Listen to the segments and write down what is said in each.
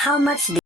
How much did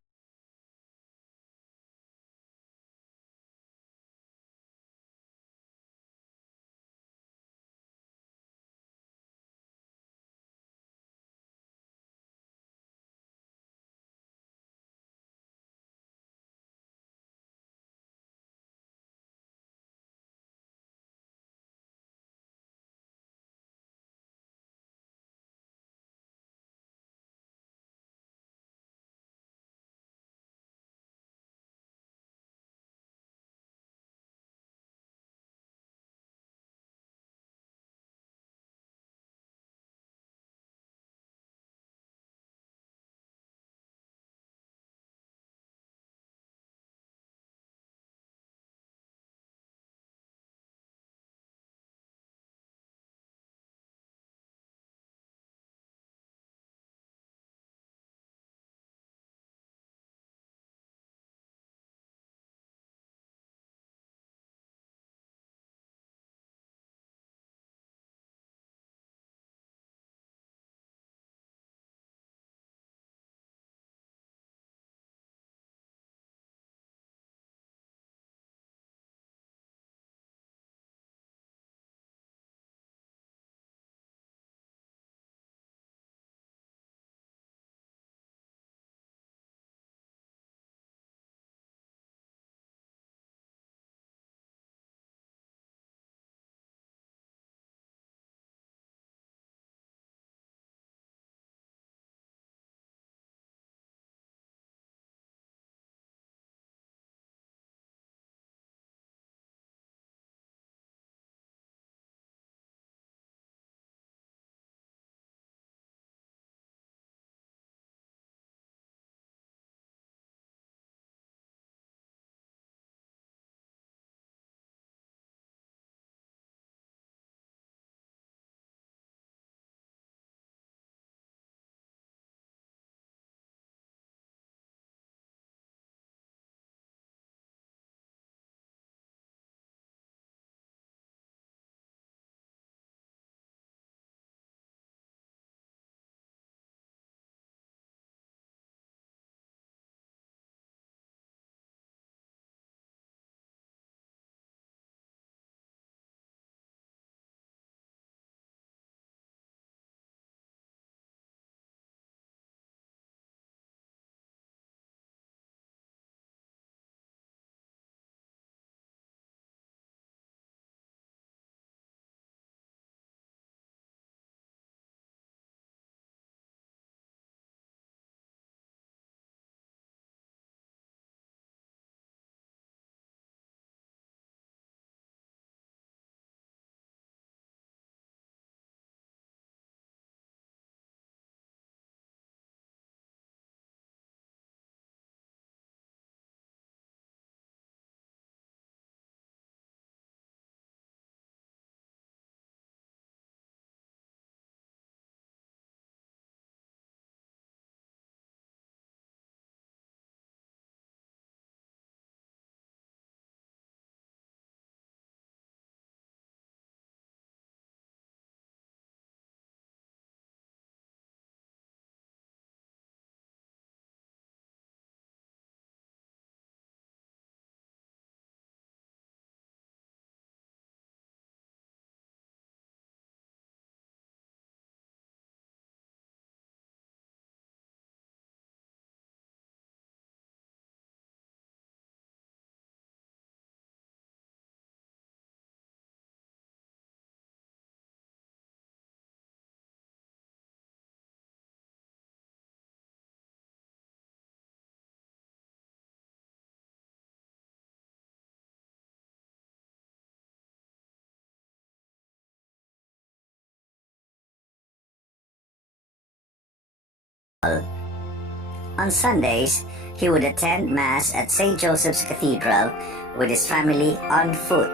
on Sundays, he would attend Mass at St. Joseph's Cathedral with his family on foot,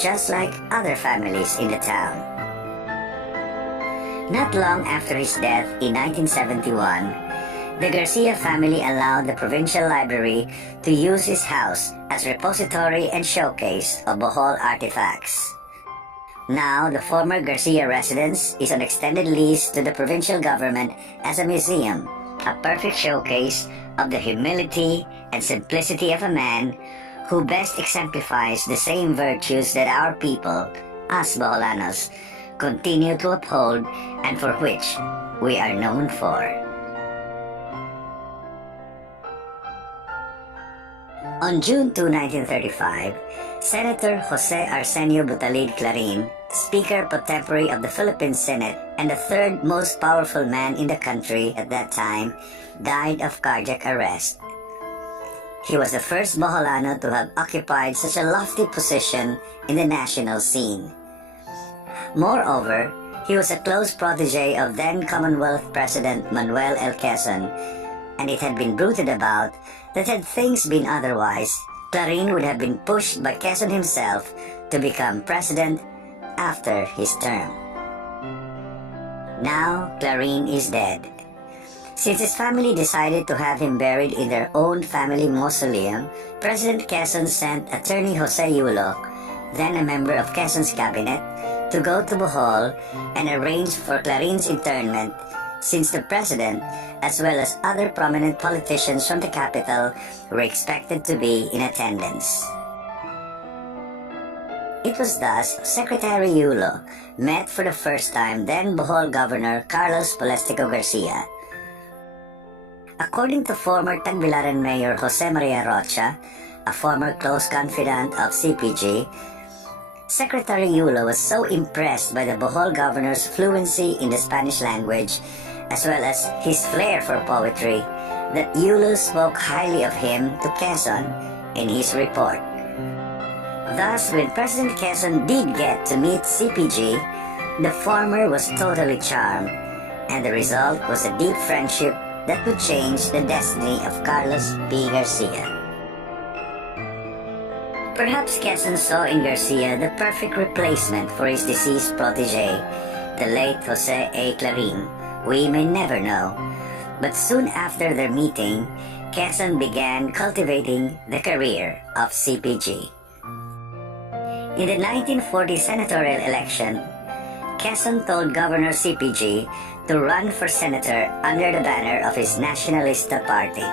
just like other families in the town. Not long after his death in 1971, the Garcia family allowed the provincial library to use his house as repository and showcase of Bohol artifacts. Now, the former Garcia residence is on extended lease to the provincial government as a museum, a perfect showcase of the humility and simplicity of a man who best exemplifies the same virtues that our people, us Boholanos, continue to uphold and for which we are known for. On June 2, 1935, Senator Jose Arsenio Butalid Clarin, Speaker pro tempore of the Philippine Senate and the third most powerful man in the country at that time, died of cardiac arrest. He was the first Boholano to have occupied such a lofty position in the national scene. Moreover, he was a close protege of then Commonwealth President Manuel L. Quezon, and it had been bruited about that had things been otherwise, Clarin would have been pushed by Quezon himself to become president after his term. Now, Clarin is dead. Since his family decided to have him buried in their own family mausoleum, President Quezon sent Attorney Jose Yulo, then a member of Quezon's cabinet, to go to Bohol and arrange for Clarin's internment, since the president, as well as other prominent politicians from the capital, were expected to be in attendance. It was thus Secretary Yulo met for the first time then Bohol Governor Carlos Polistico Garcia. According to former Tagbilaran Mayor Jose Maria Rocha, a former close confidant of CPG, Secretary Yulo was so impressed by the Bohol governor's fluency in the Spanish language, as well as his flair for poetry, that Yulo spoke highly of him to Quezon in his report. Thus, when President Quezon did get to meet CPG, the former was totally charmed, and the result was a deep friendship that would change the destiny of Carlos P. Garcia. Perhaps Quezon saw in Garcia the perfect replacement for his deceased protege, the late Jose A. Clarin. We may never know, but soon after their meeting, Quezon began cultivating the career of CPG. In the 1940 senatorial election, Quezon told Governor CPG to run for senator under the banner of his Nacionalista party.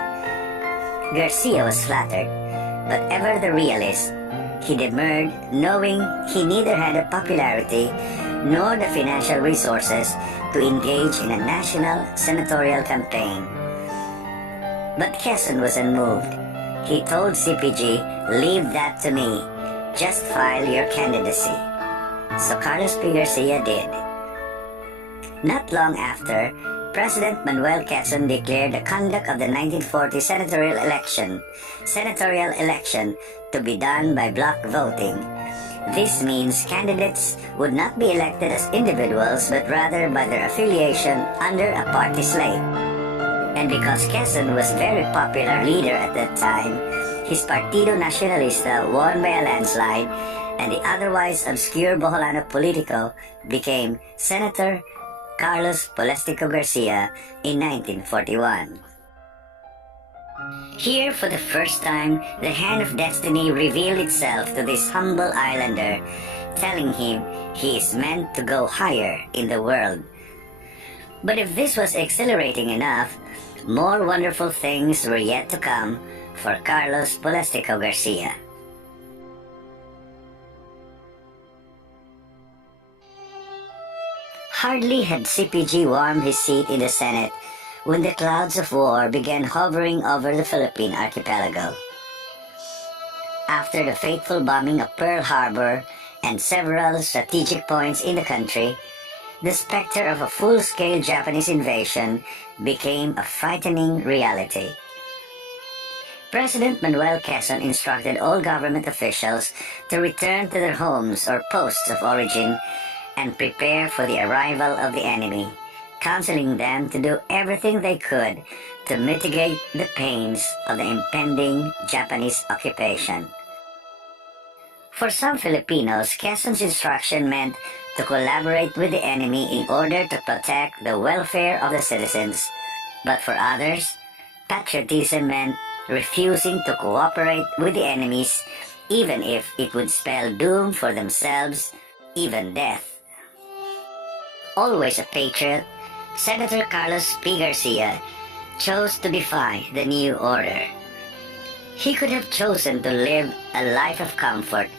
Garcia was flattered, but ever the realist, he demurred, knowing he neither had the popularity nor the financial resources to engage in a national senatorial campaign. But Quezon was unmoved. He told CPG, "Leave that to me. Just file your candidacy." So Carlos P. Garcia did. Not long after, President Manuel Quezon declared the conduct of the 1940 senatorial election to be done by block voting. This means candidates would not be elected as individuals but rather by their affiliation under a party slate. And because Quezon was a very popular leader at that time, his Partido Nacionalista won by a landslide, and the otherwise obscure Boholano Politico became Senator Carlos Polistico Garcia in 1941. Here, for the first time, the hand of destiny revealed itself to this humble islander, telling him he is meant to go higher in the world. But if this was exhilarating enough, more wonderful things were yet to come for Carlos Polistico Garcia. Hardly had CPG warmed his seat in the Senate when the clouds of war began hovering over the Philippine archipelago. After the fateful bombing of Pearl Harbor and several strategic points in the country, the specter of a full-scale Japanese invasion became a frightening reality. President Manuel Quezon instructed all government officials to return to their homes or posts of origin and prepare for the arrival of the enemy, counseling them to do everything they could to mitigate the pains of the impending Japanese occupation. For some Filipinos, Quezon's instruction meant to collaborate with the enemy in order to protect the welfare of the citizens, but for others, patriotism meant refusing to cooperate with the enemies, even if it would spell doom for themselves, even death. Always a patriot, Senator Carlos P. Garcia chose to defy the new order. He could have chosen to live a life of comfort,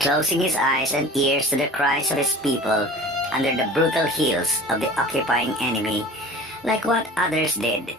closing his eyes and ears to the cries of his people under the brutal heels of the occupying enemy, like what others did.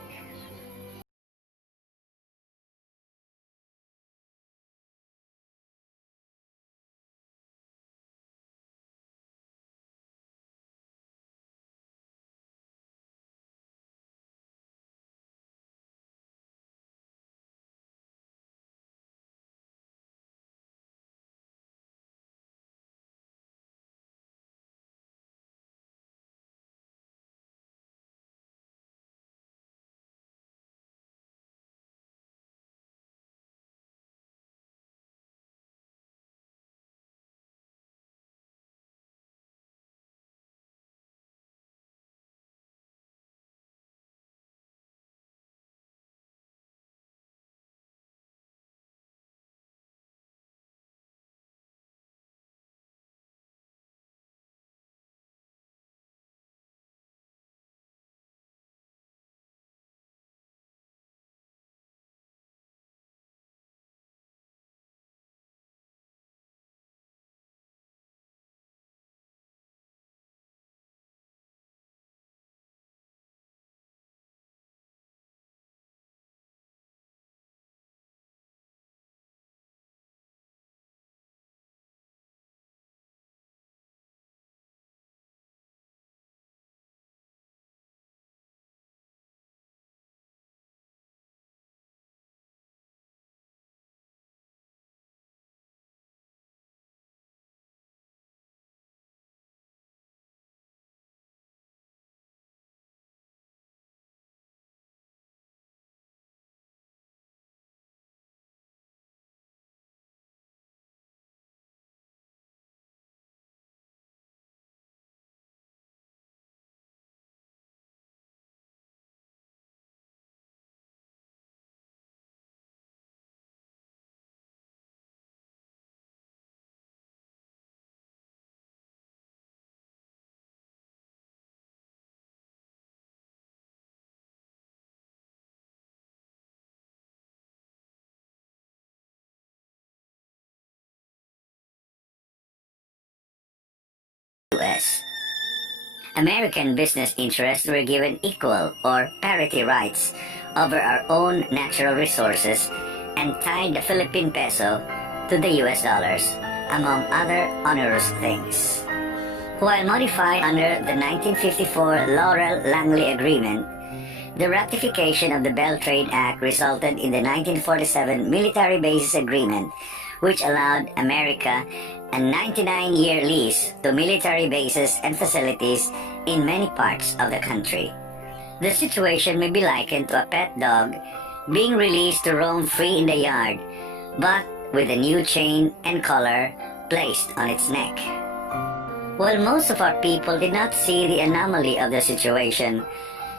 US. American business interests were given equal or parity rights over our own natural resources and tied the Philippine peso to the US dollars, among other onerous things. While modified under the 1954 Laurel-Langley Agreement, the ratification of the Bell Trade Act resulted in the 1947 Military Bases Agreement, which allowed America a 99-year lease to military bases and facilities in many parts of the country. The situation may be likened to a pet dog being released to roam free in the yard, but with a new chain and collar placed on its neck. While most of our people did not see the anomaly of the situation,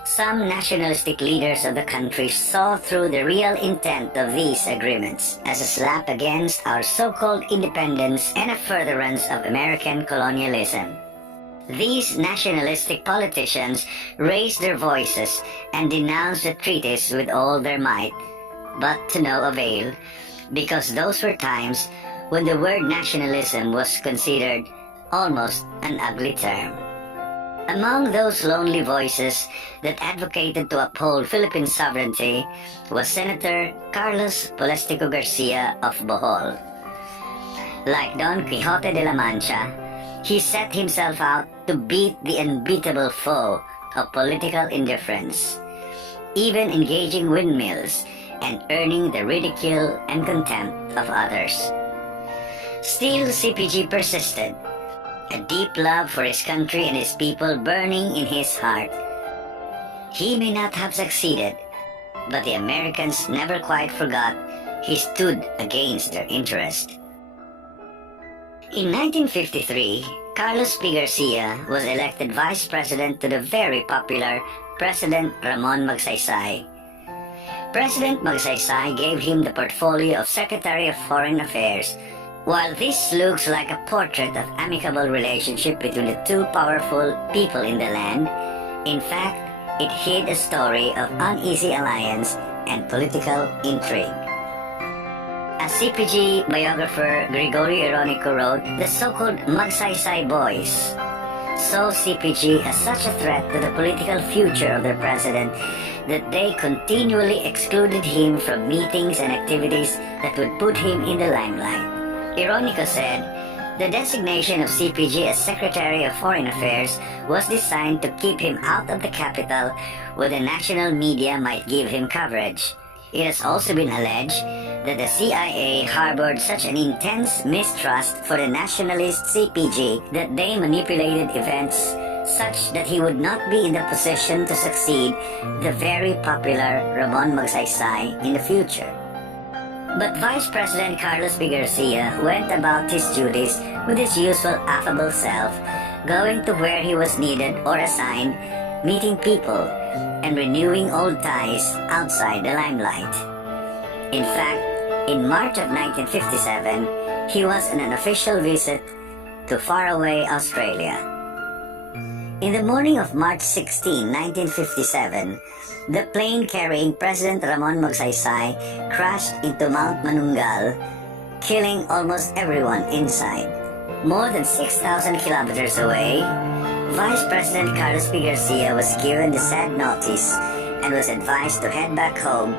some nationalistic leaders of the country saw through the real intent of these agreements as a slap against our so-called independence and a furtherance of American colonialism. These nationalistic politicians raised their voices and denounced the treaties with all their might, but to no avail, because those were times when the word nationalism was considered almost an ugly term. Among those lonely voices that advocated to uphold Philippine sovereignty was Senator Carlos Polistico Garcia of Bohol. Like Don Quixote de la Mancha, he set himself out to beat the unbeatable foe of political indifference, even engaging windmills and earning the ridicule and contempt of others. Still, CPG persisted, a deep love for his country and his people burning in his heart. He may not have succeeded, but the Americans never quite forgot he stood against their interest. In 1953, Carlos P. Garcia was elected vice president to the very popular President Ramon Magsaysay. President Magsaysay gave him the portfolio of Secretary of Foreign Affairs. While this looks like a portrait of amicable relationship between the two powerful people in the land, in fact, it hid a story of uneasy alliance and political intrigue. As CPG biographer Gregorio Ironico wrote, the so-called Magsaysay Boys saw CPG as such a threat to the political future of their president that they continually excluded him from meetings and activities that would put him in the limelight. Ironico said, the designation of CPG as Secretary of Foreign Affairs was designed to keep him out of the capital where the national media might give him coverage. It has also been alleged that the CIA harbored such an intense mistrust for the nationalist CPG that they manipulated events such that he would not be in the position to succeed the very popular Ramon Magsaysay in the future. But Vice President Carlos P. Garcia went about his duties with his usual affable self, going to where he was needed or assigned, meeting people, and renewing old ties outside the limelight. In fact, in March of 1957, he was on an official visit to faraway Australia. In the morning of March 16, 1957, the plane carrying President Ramon Magsaysay crashed into Mount Manungal, killing almost everyone inside. More than 6,000 kilometers away, Vice President Carlos P. Garcia was given the sad notice and was advised to head back home,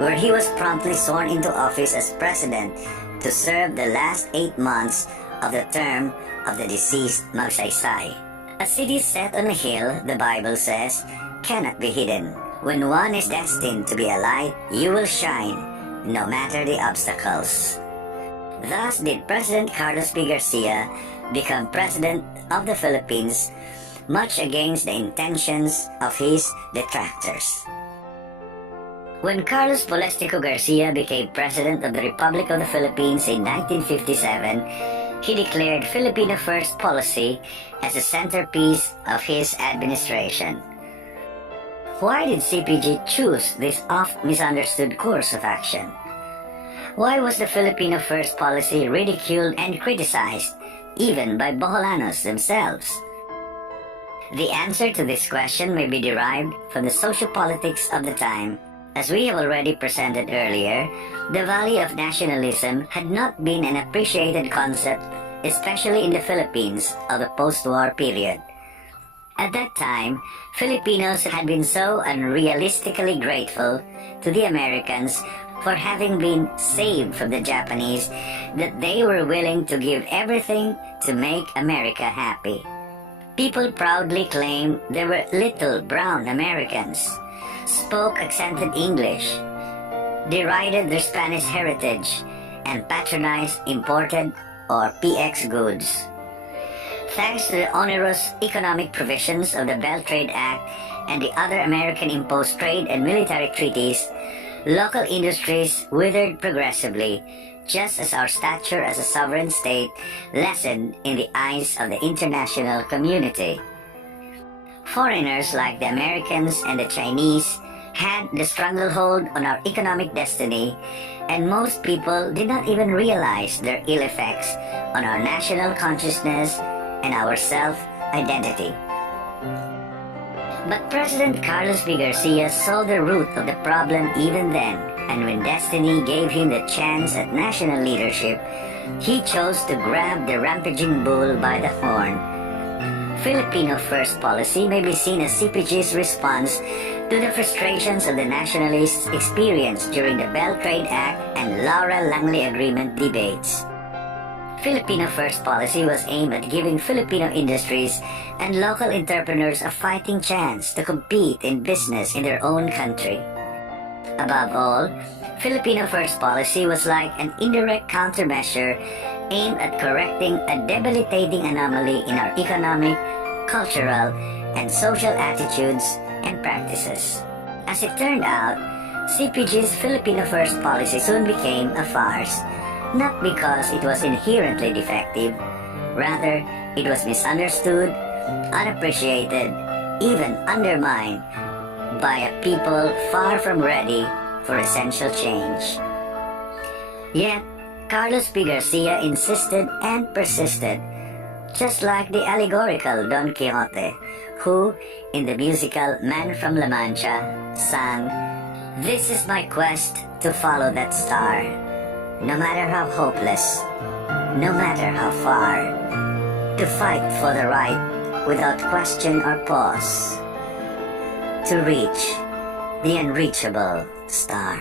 where he was promptly sworn into office as president to serve the last 8 months of the term of the deceased Magsaysay. A city set on a hill, the Bible says, cannot be hidden. When one is destined to be a light, you will shine, no matter the obstacles. Thus did President Carlos P. Garcia become President of the Philippines, much against the intentions of his detractors. When Carlos Polistico Garcia became President of the Republic of the Philippines in 1957, he declared Filipino First policy as a centerpiece of his administration. Why did CPG choose this oft-misunderstood course of action? Why was the Filipino First policy ridiculed and criticized, even by Boholanos themselves? The answer to this question may be derived from the sociopolitics of the time. As we have already presented earlier, the value of nationalism had not been an appreciated concept, especially in the Philippines of the post-war period. At that time, Filipinos had been so unrealistically grateful to the Americans for having been saved from the Japanese that they were willing to give everything to make America happy. People proudly claimed there were little brown Americans, spoke accented English, derided their Spanish heritage, and patronized imported or PX goods. Thanks to the onerous economic provisions of the Belt Trade Act and the other American-imposed trade and military treaties, local industries withered progressively, just as our stature as a sovereign state lessened in the eyes of the international community. Foreigners like the Americans and the Chinese had the stranglehold on our economic destiny, and most people did not even realize their ill effects on our national consciousness and our self-identity. But President Carlos P. Garcia saw the root of the problem even then, and when destiny gave him the chance at national leadership, he chose to grab the rampaging bull by the horn. Filipino First policy may be seen as CPG's response to the frustrations of the nationalists experienced during the Belt Trade Act and Laura-Langley Agreement debates. Filipino First policy was aimed at giving Filipino industries and local entrepreneurs a fighting chance to compete in business in their own country. Above all, Filipino First policy was like an indirect countermeasure aimed at correcting a debilitating anomaly in our economic, cultural, and social attitudes and practices. As it turned out, CPG's Filipino First policy soon became a farce, not because it was inherently defective, rather it was misunderstood, unappreciated, even undermined by a people far from ready for essential change. Yet, Carlos P. Garcia insisted and persisted, just like the allegorical Don Quixote, who, in the musical Man from La Mancha, sang, "This is my quest to follow that star, no matter how hopeless, no matter how far, to fight for the right without question or pause, to reach the unreachable star."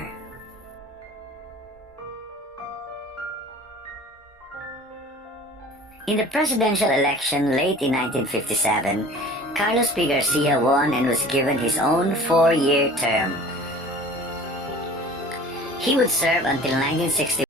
In the presidential election late in 1957, Carlos P. Garcia won and was given his own 4-year term. He would serve until 1961